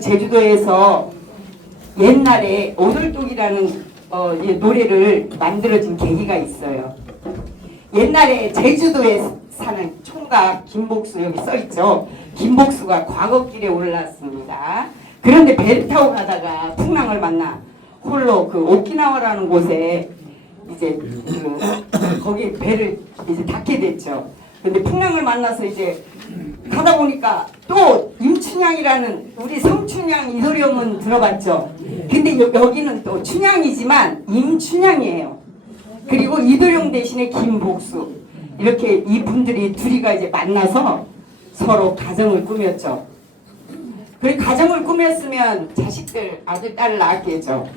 제주도에서 옛날에 오돌독이라는 어, 이 노래를 만들어진 계기가 있어요. 옛날에 제주도에 사는 총각 김복수 여기 써 있죠. 김복수가 과거길에 올랐습니다. 그런데 배를 타고 가다가 풍랑을 만나 홀로 그 오키나와라는 곳에 이제 그 거기 배를 이제 닿게 됐죠. 근데 풍랑을 만나서 이제 가다 보니까 또 임춘향이라는 우리 성춘향 이도령은 들어봤죠. 근데 여, 여기는 또 춘향이지만 임춘향이에요. 그리고 이도령 대신에 김복수 이렇게 이 분들이 둘이가 이제 만나서 서로 가정을 꾸몄죠. 그리고 가정을 꾸몄으면 자식들 아들 딸을 낳았겠죠.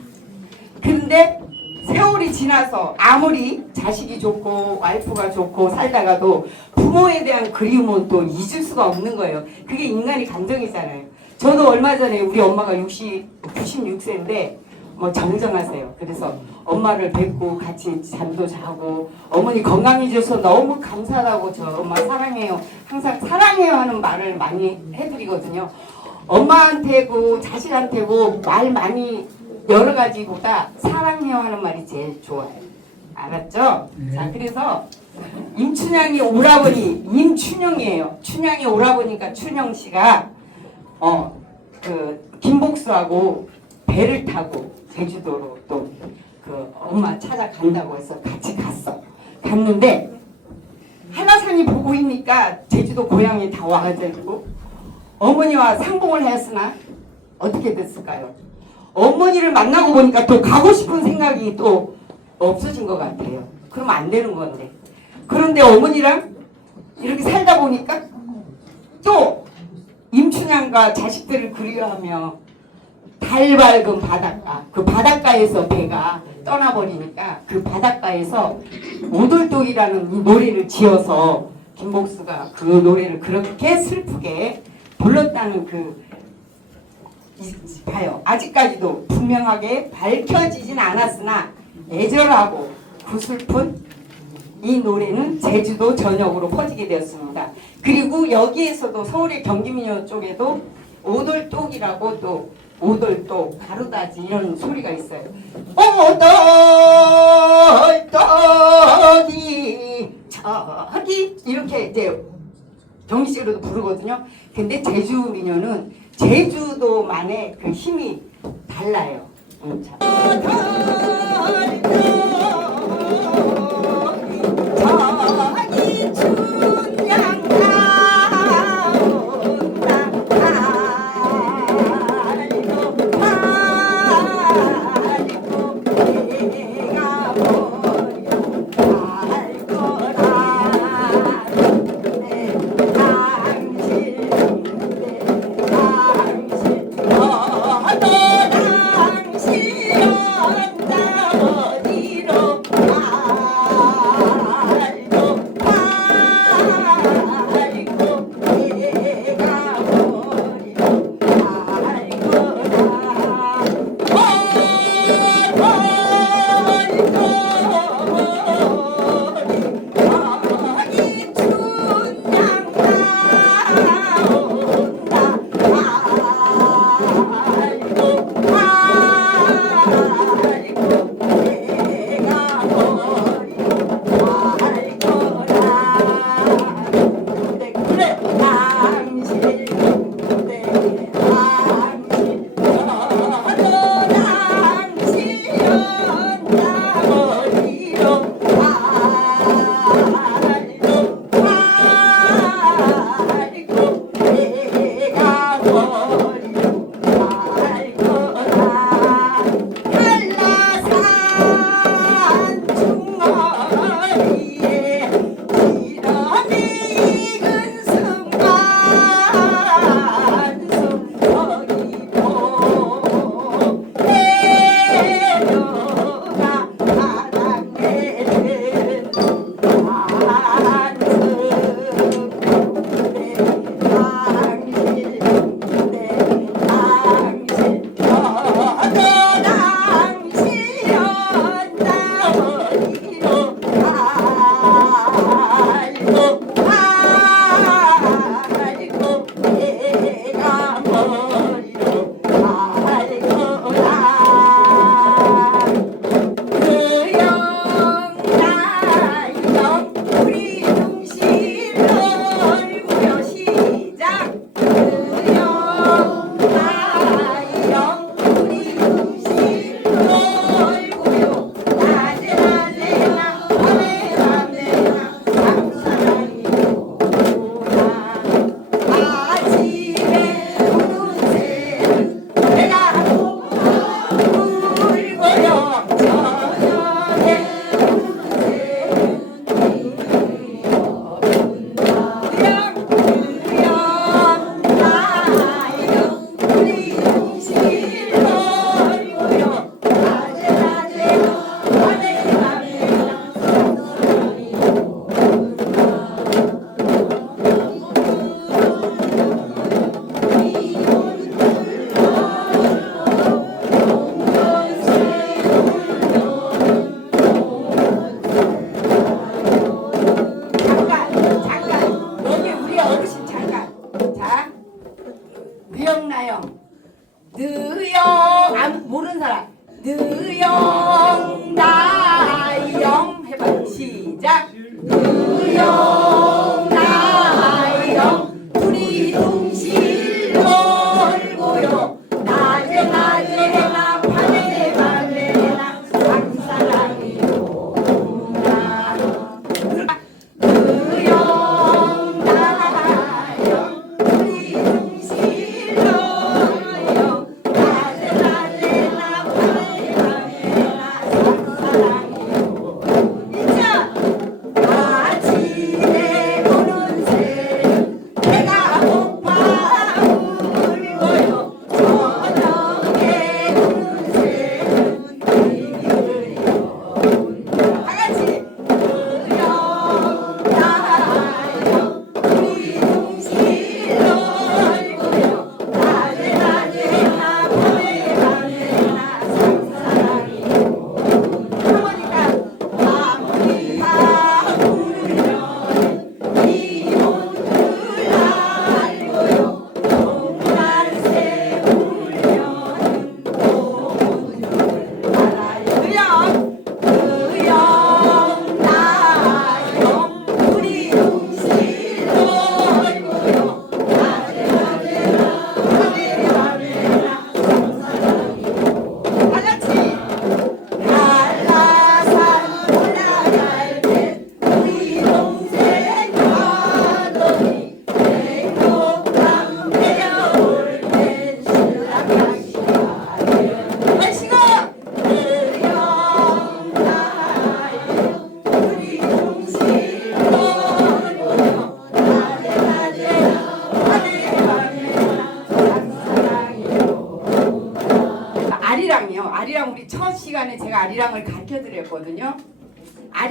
그런데 세월이 지나서 아무리 자식이 좋고 와이프가 좋고 살다가도 부모에 대한 그리움은 또 잊을 수가 없는 거예요. 그게 인간의 감정이잖아요. 저도 얼마 전에 우리 엄마가 60, 96세인데 뭐 정정하세요. 그래서 엄마를 뵙고 같이 잠도 자고 어머니 건강해져서 너무 감사하다고 저 엄마 사랑해요. 항상 사랑해요 하는 말을 많이 해드리거든요. 엄마한테고 자식한테고 말 많이 여러 가지보다 사랑해요 하는 말이 제일 좋아요. 알았죠? 자 그래서 임춘향이 오라버니 임춘영이에요. 춘향이 오라버니까 춘영 씨가 어 그 김복수하고 배를 타고 제주도로 또 그 엄마 찾아간다고 해서 같이 갔어. 갔는데 한라산이 보고 있니까 제주도 고향에 다 와가지고 어머니와 상봉을 했으나 어떻게 됐을까요? 어머니를 만나고 보니까 또 가고 싶은 생각이 또 없어진 것 같아요. 그러면 안 되는 건데. 그런데 어머니랑 이렇게 살다 보니까 또 임춘향과 자식들을 그리워하며 달 밝은 바닷가, 그 바닷가에서 배가 떠나버리니까 그 바닷가에서 오돌독이라는 이 노래를 지어서 김복수가 그 노래를 그렇게 슬프게 불렀다는 그 이- 봐요. 아직까지도 분명하게 밝혀지진 않았으나 애절하고 구슬픈 이 노래는 제주도 전역으로 퍼지게 되었습니다. 그리고 여기에서도 서울의 경기민요 쪽에도 오돌독이라고 또 오돌독, 가루다지 이런 소리가 있어요. 오돌독이 저기 이렇게 이제 경기식으로도 부르거든요. 근데 제주 민요는 제주도만의 그 힘이 달라요. 음, 사람. 느영다영. 해봐. 시작. 느영.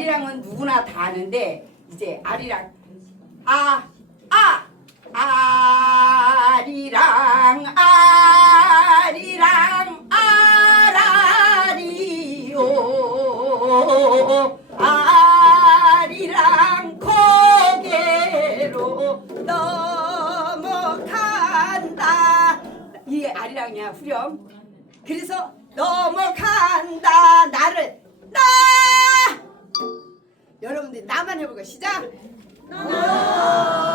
아리랑은 누구나 다 아는데 이제 아리랑 아 아, 아 리랑 아리랑 아라리요. 아리랑 고개로 넘어간다. 이게 아리랑이야 후렴. 그래서 나만 해볼까 시작. 나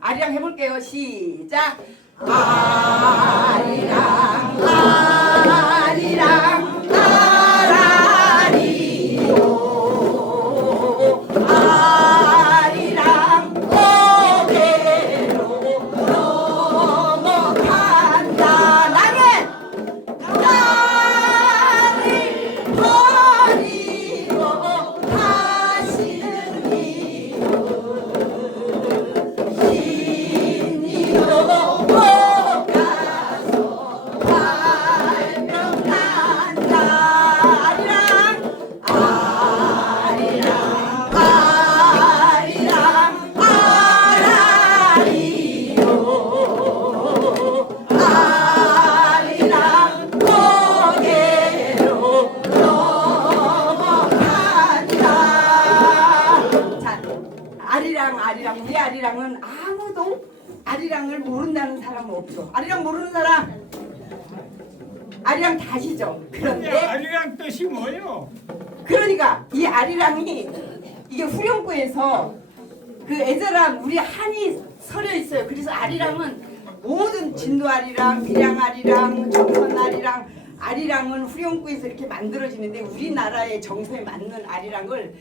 아리랑 해볼게요. 시작. 아리랑 아리랑 아리랑 다시죠 그런데 아리랑 뜻이 뭐예요? 그러니까 이 아리랑이 이게 후렴구에서 그 애절한 우리 한이 서려 있어요. 그래서 아리랑은 모든 진도 아리랑, 밀양 아리랑, 정선 아리랑, 아리랑은 후렴구에서 이렇게 만들어지는데 우리나라의 정서에 맞는 아리랑을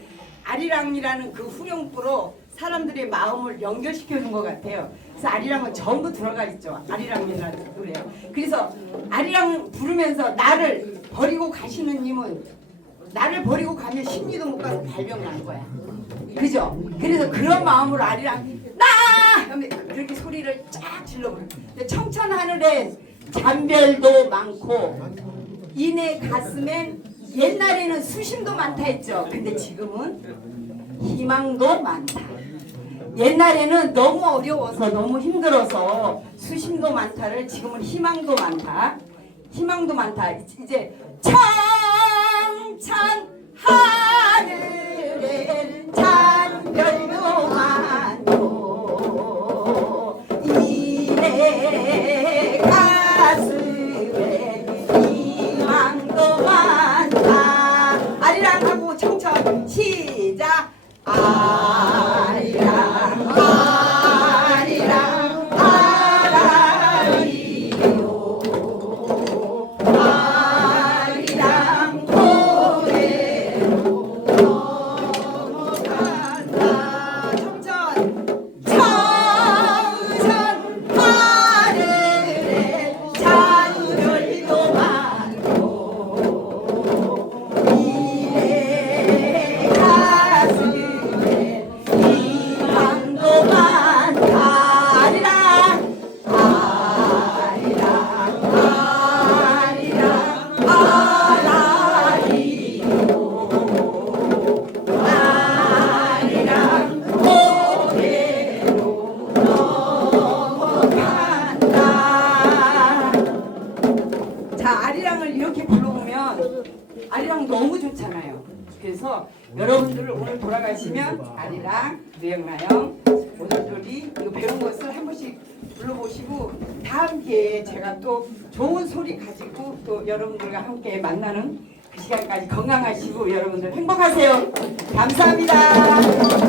아리랑이라는 그 후렴구로 사람들의 마음을 연결시켜 준 것 같아요. 그래서 아리랑은 전부 들어가 있죠. 아리랑이라는 노래요. 그래서 아리랑 부르면서 나를 버리고 가시는 님은 나를 버리고 가면 심리도 못 가서 발병 난 거야. 그죠? 그래서 그런 마음으로 아리랑 나 그렇게 소리를 쫙 질러버려. 청천 하늘엔 잔별도 많고 이내 가슴엔 옛날에는 수심도 많다 했죠. 근데 지금은 희망도 많다. 옛날에는 너무 어려워서 너무 힘들어서 수심도 많다를 지금은 희망도 많다. 희망도 많다. 이제 창찬 하늘에 잔별도 많고 이내 가슴에 희망도 많다. 아리랑 하고 청천 시 여러분들 오늘 돌아가시면 아리랑, 류영나영, 오돌돌이 이거 배운 것을 한 번씩 불러보시고 다음 기회에 제가 또 좋은 소리 가지고 또 여러분들과 함께 만나는 그 시간까지 건강하시고 여러분들 행복하세요. 감사합니다.